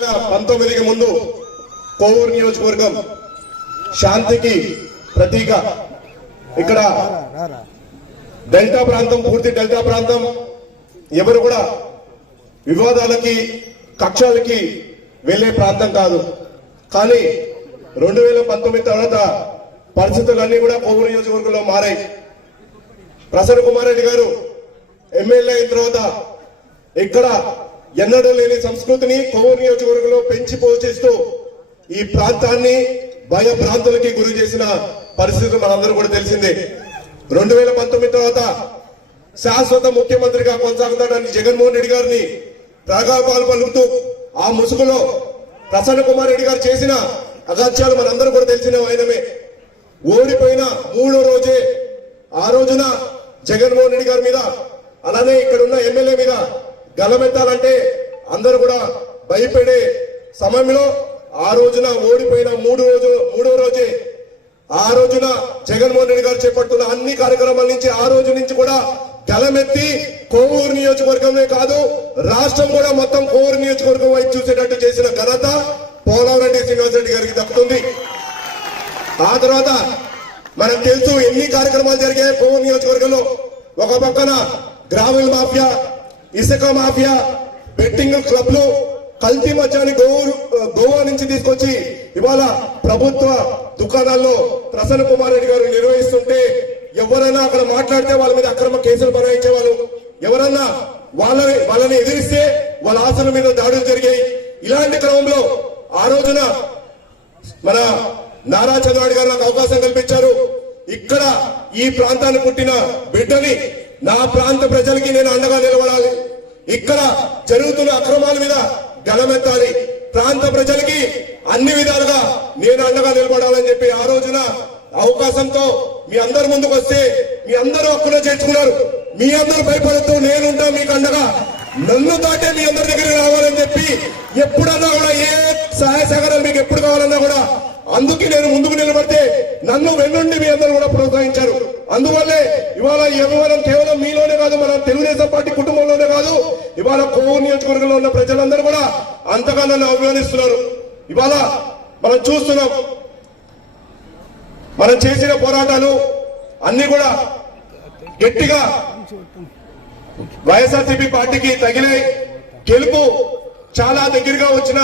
వేల పంతొమ్మిదికి ముందు కోవూరు నియోజకవర్గం శాంతికి ప్రతీక. ఇక్కడ డెల్టా ప్రాంతం పూర్తి డెల్టా ప్రాంతం ఎవరు కూడా వివాదాలకి కక్షలకి వెళ్ళే ప్రాంతం కాదు. కానీ రెండు వేల పంతొమ్మిది తర్వాత పరిస్థితులన్నీ కూడా కోవూరు నియోజకవర్గంలో మారాయి. ప్రసన్న కుమార్ రెడ్డి గారు ఎమ్మెల్యే అయిన తర్వాత ఇక్కడ ఎన్నడూ లేని సంస్కృతిని కోవూరు నియోజకవర్గంలో పెంచి పోషిస్తూ ఈ ప్రాంతాన్ని భయభ్రాంతులకి గురి చేసిన పరిస్థితి మనందరూ కూడా తెలిసిందే. రెండు వేల పంతొమ్మిది తర్వాత శాశ్వత ముఖ్యమంత్రిగా కొనసాగుతాడని జగన్మోహన్ రెడ్డి గారిని ప్రగాపాలు పలుకుతూ ఆ ముసుగులో ప్రసన్న కుమార్ రెడ్డి గారు చేసిన అగత్యాలు మనందరూ కూడా తెలిసిన ఆయనమే ఓడిపోయిన మూడో రోజే ఆ రోజున జగన్మోహన్ రెడ్డి గారి మీద అలానే ఇక్కడ ఉన్న ఎమ్మెల్యే మీద గలమెత్తాలంటే అందరూ కూడా భయపడే సమయంలో ఆ రోజున ఓడిపోయిన మూడు రోజు మూడో రోజే ఆ రోజున జగన్మోహన్ రెడ్డి గారు చేపడుతున్న అన్ని కార్యక్రమాల నుంచి ఆ రోజు నుంచి కూడా గలమెత్తి కోవూరు నియోజకవర్గమే కాదు రాష్ట్రం కూడా మొత్తం కోవూరు నియోజకవర్గం వైపు చూసేటట్టు చేసిన ఘనత పోలవరెడ్డి శ్రీనివాసరెడ్డి గారికి దక్కుతుంది. ఆ తర్వాత మనకు తెలుసు ఎన్ని కార్యక్రమాలు జరిగాయి కోవూరు నియోజకవర్గంలో. ఒక పక్కన గ్రామీణ మాఫియా ఇసుక మాఫియా బెట్టింగ్ క్లబ్లు కల్తీ మధ్యాన్ని గోవు గోవా నుంచి తీసుకొచ్చి ఇవాళ ప్రభుత్వ దుకాణాల్లో ప్రసన్న కుమార్ రెడ్డి గారు నిర్వహిస్తుంటే ఎవరైనా అక్కడ మాట్లాడితే వాళ్ళ మీద అక్రమ కేసులు బనాయించేవాళ్ళు. ఎవరన్నా వాళ్ళని వాళ్ళని ఎదిరిస్తే వాళ్ళ ఆశల మీద దాడులు జరిగాయి. ఇలాంటి క్రమంలో ఆ రోజున మన నారా చంద్రబాబు గారు నాకు అవకాశం కల్పించారు. ఇక్కడ ఈ ప్రాంతాన్ని పుట్టిన బిడ్డని నా ప్రాంత ప్రజలకి నేను ఇక్కడ జరుగుతున్న అక్రమాల మీద గలమెత్తాలి ప్రాంత ప్రజలకి అన్ని విధాలుగా నేను అండగా నిలబడాలని చెప్పి ఆ రోజున అవకాశంతో మీ అందరి ముందుకు వస్తే మీ అందరూ అక్కడ చేర్చుకున్నారు. మీ అందరూ భయపడుతూ నేనుంటా మీకు అండగా నన్ను దాటే మీ అందరి దగ్గర రావాలని చెప్పి ఎప్పుడన్నా కూడా ఏ సహాయ సహకారాలు మీకు ఎప్పుడు కావాలన్నా కూడా అందుకే నేను ముందుకు నిలబడితే నన్ను వెన్నుండి మీ అందరూ కూడా ప్రోత్సహించారు. అందువల్లే ఇవాళ అభిమానం కేవలం మీలోనే కాదు మన తెలుగుదేశం పార్టీ కుటుంబంలోనే కాదు ఇవాళ కోవూరు నియోజకవర్గంలో ఉన్న ప్రజలందరూ కూడా అంతగా నన్ను అభిమానిస్తున్నారు. ఇవాళ మనం చూస్తున్నాం మనం చేసిన పోరాటాలు అన్ని కూడా గట్టిగా వైఎస్ఆర్సీపీ పార్టీకి తగిలే గెలుపు చాలా దగ్గరగా వచ్చిన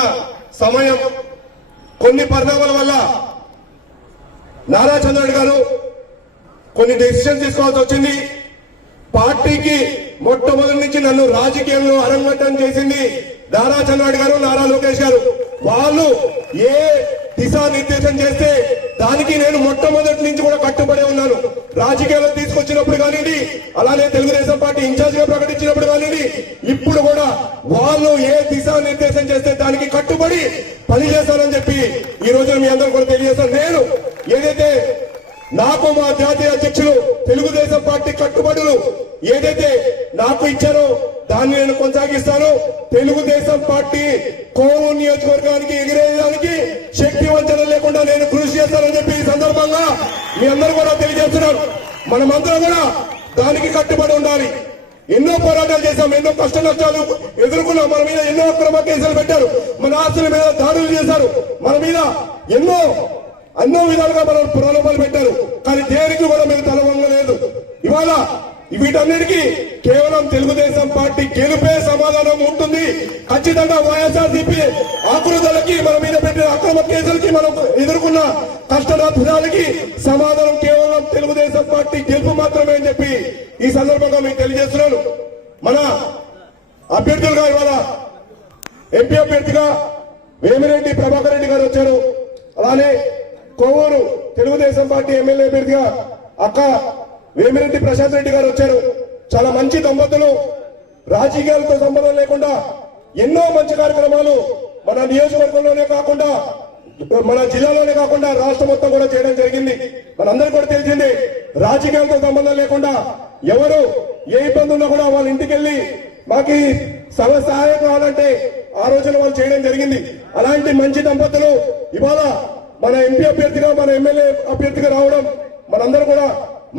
సమయం. కొన్ని పరిణామాల వల్ల నారా చంద్రుడు గారు కొన్ని డెసిషన్ తీసుకోవాల్సి వచ్చింది. పార్టీకి మొట్టమొదటి నుంచి నన్ను రాజకీయంలో అరంగట్టం చేసింది నారా చంద్రబాబు గారు నారా లోకేష్ గారు. వాళ్ళు ఏ దిశానిర్దేశం చేస్తే దానికి నేను మొట్టమొదటి నుంచి కూడా కట్టుబడి ఉన్నాను. రాజకీయాల్లో తీసుకొచ్చినప్పుడు కానివ్వండి అలానే తెలుగుదేశం పార్టీ ఇన్ఛార్జ్గా ప్రకటించినప్పుడు కానివ్వండి ఇప్పుడు కూడా వాళ్ళు ఏ దిశానిర్దేశం చేస్తే దానికి కట్టుబడి పనిచేస్తానని చెప్పి ఈ రోజు మీ అందరూ కూడా తెలియజేస్తాను. నేను ఏదైతే నాకు మా జాతీయ అధ్యక్షులు తెలుగుదేశం పార్టీ కట్టుబడులు ఏదైతే నాకు ఇచ్చారో దాన్ని నేను కొనసాగిస్తాను. తెలుగుదేశం పార్టీ కోవు నియోజకవర్గానికి ఎగిరేయడానికి శక్తి వంచన లేకుండా నేను కృషి చేస్తానని చెప్పి ఈ సందర్భంగా మీ అందరూ కూడా తెలియజేస్తున్నారు. మనమందరం కూడా దానికి కట్టుబడి ఉండాలి. ఎన్నో పోరాటాలు చేశాం ఎన్నో కష్ట నష్టాలు ఎదుర్కొన్నాం. మన మీద ఎన్నో అక్రమ కేసులు పెట్టారు. మన ఆస్తుల మీద దాడులు చేశారు. మన మీద ఎన్నో అన్నో విధాలుగా మనం ప్రలోభాలు పెట్టారు. కానీ దేనికి కూడా మీరు తలవంగలేదు. ఇవాళ వీటన్నిటికీ కేవలం తెలుగుదేశం పార్టీ గెలుపే సమాధానం ఉంటుంది. ఖచ్చితంగా వైఎస్ఆర్సీపీ ఆకృతులకి మన మీద పెట్టిన అక్రమ కేసులకి మనం ఎదుర్కొన్న కష్ట సమాధానం కేవలం తెలుగుదేశం పార్టీ గెలుపు మాత్రమే అని చెప్పి ఈ సందర్భంగా మీకు తెలియజేస్తున్నాను. మన అభ్యర్థులుగా ఇవాళ ఎంపీ అభ్యర్థిగా వేమిరెడ్డి ప్రభాకర్ రెడ్డి గారు వచ్చారు. అలానే కోవూరు తెలుగుదేశం పార్టీ ఎమ్మెల్యే అభ్యర్థిగా అక్క వేమిరెడ్డి ప్రశాంత్ రెడ్డి గారు వచ్చారు. చాలా మంచి దంపతులు. రాజకీయాలతో సంబంధం లేకుండా ఎన్నో మంచి కార్యక్రమాలు మన నియోజకవర్గంలోనే కాకుండా మన జిల్లాలోనే కాకుండా రాష్ట్రం మొత్తం కూడా చేయడం జరిగింది. మనందరికీ కూడా తెలిసింది రాజకీయాలతో సంబంధం లేకుండా ఎవరు ఏ ఇబ్బంది ఉన్నా కూడా వాళ్ళ ఇంటికి వెళ్ళి మాకు సమ సహాయం కావాలంటే ఆ రోజున వాళ్ళు చేయడం జరిగింది. అలాంటి మంచి దంపతులు ఇవాళ మన ఎంపీ అభ్యర్థిగా మన ఎమ్మెల్యే అభ్యర్థిగా రావడం మనందరూ కూడా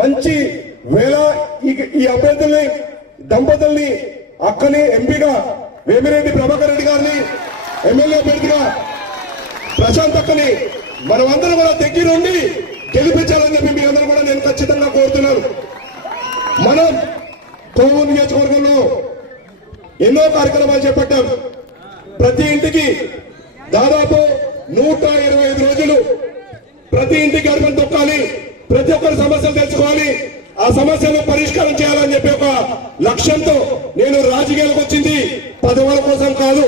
మంచి వేళ ఈ ఈ అభ్యర్థుల్ని దంపతుల్ని అక్కని ఎంపీగా వేమిరెడ్డి ప్రభాకర్ రెడ్డి గారిని ఎమ్మెల్యే అభ్యర్థిగా ప్రశాంత్ అక్కని మనమందరం కూడా దగ్గరుండి గెలిపించాలని చెప్పి మీ అందరూ కూడా నేను ఖచ్చితంగా కోరుతున్నాను. మనం కోవు నియోజకవర్గంలో ఎన్నో కార్యక్రమాలు చేపట్టాం. ప్రతి ఇంటికి దాదాపు నూట ఇరవై ఐదు రోజులు ప్రతి ఇంటి అడుగులు తొక్కాలి. ప్రతి ఒక్కరి సమస్యలు తెలుసుకోవాలి. ఆ సమస్యను పరిష్కారం చేయాలని చెప్పి ఒక లక్ష్యంతో నేను రాజకీయాలకు వచ్చింది. పదవుల కోసం కాదు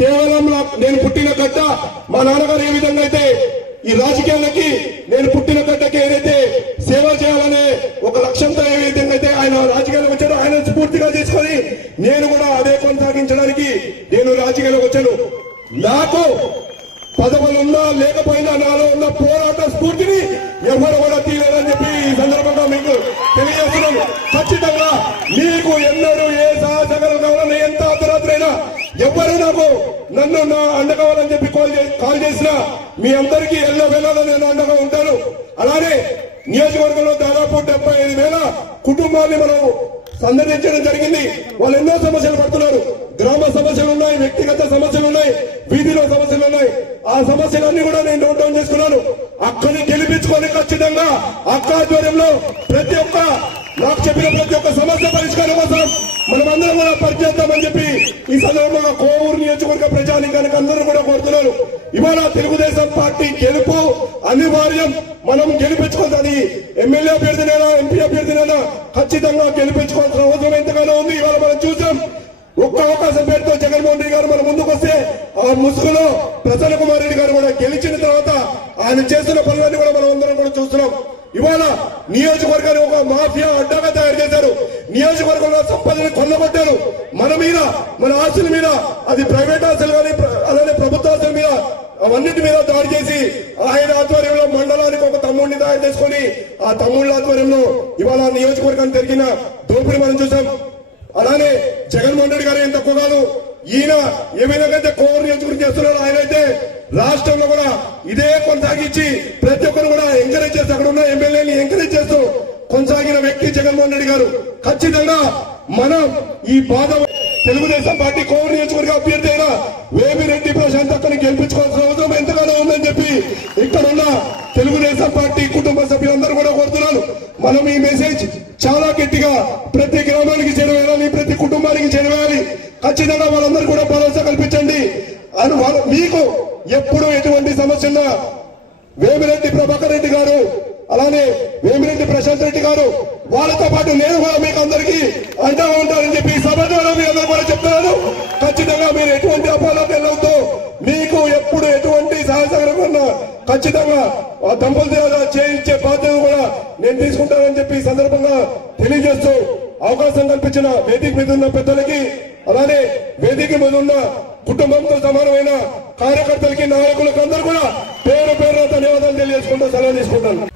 కేవలం నేను పుట్టిన గడ్డ. మా నాన్నగారు ఏ విధంగా అయితే ఈ రాజకీయాలకి నేను పుట్టిన గడ్డకి ఏదైతే సేవ చేయాలనే ఒక లక్ష్యంతో ఏ విధంగా అయితే ఆయన రాజకీయాలకు వచ్చారో ఆయన స్ఫూర్తిగా తీసుకొని నేను కూడా అదే కొనసాగించడానికి నేను రాజకీయాలకు వచ్చాను నాకు పదవులున్నా లేకపోయినా నాలో ఉన్న పోరాట స్ఫూర్తిని ఎవరు కూడా తీయాలని చెప్పి ఈ సందర్భంగా మీకు తెలియజేస్తున్నాం. ఖచ్చితంగా మీకు ఎన్నడూ ఏ సహసగలు కావాలన్నా ఎంత అర్ధరాత్రైనా ఎవరు నాకు నన్ను నా అండగవాలని చెప్పి కాల్ కాల్ చేసినా మీ అందరికీ ఎల్లో వెళ్ళాలో నేను అండగా ఉంటాను. అలానే నియోజకవర్గంలో దాదాపు డెబ్బై ఐదు వేల కుటుంబాన్ని మనం సందర్శించడం జరిగింది. వాళ్ళు ఎన్నో సమస్యలు పడుతున్నారు. గ్రామ సమస్యలు ఉన్నాయి వ్యక్తిగత సమస్యలు ఉన్నాయి వీధిలో సమస్యలు ఉన్నాయి. ఆ సమస్యలన్నీ కూడా నేను నోట్ డౌన్ చేసుకున్నాను. అక్కడిని గెలిపించుకొని ఖచ్చితంగా అక్క ఆధ్వర్యంలో ప్రతి ఒక్క నాకు చెప్పిన ప్రతి ఒక్క సమస్య పరిష్కారం కోసం మనమందరం కూడా పనిచేద్దామని చెప్పి ఈ సందర్భంగా కోవూరు నియోజకవర్గ ప్రజానికానికి అందరూ కూడా కోరుతున్నారు. ఇవాళ తెలుగుదేశం పార్టీ గెలుపు అనివార్యం. మనం గెలిపించుకోవాలి ఎమ్మెల్యే అభ్యర్థినైనా ఎంపీ అభ్యర్థినైనా ఖచ్చితంగా గెలిపించుకోవాల్సిన అవసరం ఎంతగానో ఉంది. ఇవాళ మనం చూసాం. ఒక్క అవకాశం పేరుతో జగన్మోహన్ రెడ్డి గారు మన ముందుకు వస్తే ఆ ముసుగులో ప్రసన్న కుమార్ రెడ్డి గారు కూడా గెలిచిన తర్వాత ఆయన చేస్తున్న పనులన్నీ కూడా మనం అందరం కూడా చూస్తున్నాం. ఇవాళ నియోజకవర్గాన్ని ఒక మాఫియా అడ్డాగా తయారు చేశారు. నియోజకవర్గంలో సంపదని కొల్లగొట్టారు మన మీద మన ఆస్తుల మీద అది ప్రైవేట్ ఆస్తులు కానీ అలానే ప్రభుత్వ ఆస్తుల మీద అవన్నిటి మీద దాడి చేసి ఆయన ఆధ్వర్యంలో మండలానికి ఒక తమ్ముడిని తయారు చేసుకొని ఆ తమ్ముళ్ళ ఆధ్వర్యంలో ఇవాళ నియోజకవర్గాన్ని జరిగిన దోపిడీ మనం చూసాం. అలానే జగన్మోహన్ రెడ్డి గారు ఏం తక్కువ కాదు. ఈయన ఏ విధంగా అయితే నియోజకవర్గం చేస్తున్నారో ఆయన అయితే రాష్ట్రంలో కూడా ఇదే కొనసాగించి ప్రతి ఒక్కరు కూడా ఎంకరేజ్ చేస్తూ అక్కడ ఉన్న ఎమ్మెల్యేని ఎంకరేజ్ చేస్తూ కొనసాగిన వ్యక్తి జగన్మోహన్ రెడ్డి గారు. ఖచ్చితంగా మనం ఈ బాధ తెలుగుదేశం పార్టీ కోవూరు నియోజకవర్గ అభ్యర్థి అయిన వేమిరెడ్డి ప్రశాంత్ అక్కని గెలిపించుకోవాల్సిన అవసరం ఎంతగానో ఉందని చెప్పి ఇక్కడ ఉన్న తెలుగుదేశం పార్టీ కుటుంబ సభ్యులందరూ కూడా కోరుతున్నారు. మనం ఈ మెసేజ్ చాలా గట్టిగా ప్రతి గ్రామానికి ఖచ్చితంగా వాళ్ళందరూ కూడా భరోసా కల్పించండి. అని వాళ్ళు మీకు ఎప్పుడు ఎటువంటి సమస్యన్నా వేమిరెడ్డి ప్రభాకర్ రెడ్డి గారు అలానే వేమిరెడ్డి ప్రశాంత్ రెడ్డి గారు వాళ్ళతో పాటు నేను కూడా మీకు అందరికీ అంటూ ఉంటానని చెప్పి ఈ సభ ద్వారా మీ అందరూ కూడా చెప్తున్నాను. ఖచ్చితంగా మీరు ఎటువంటి అపాలకు వెళ్ళవద్దు మీకు ఎప్పుడు ఎటువంటి సహసహకారం ఉన్నా ఖచ్చితంగా ఆ దంపతుల చేయించే బాధ్యత కూడా నేను తీసుకుంటానని చెప్పి సందర్భంగా తెలియజేస్తూ అవకాశం కల్పించిన వేదిక మీద ఉన్న పెద్దలకి అలానే వేదిక మీద ఉన్న కుటుంబంతో సమానమైన కార్యకర్తలకి నాయకులకు అందరూ కూడా పేరు పేరు ధన్యవాదాలు తెలియజేసుకుంటూ సెలవు తీసుకుంటాను.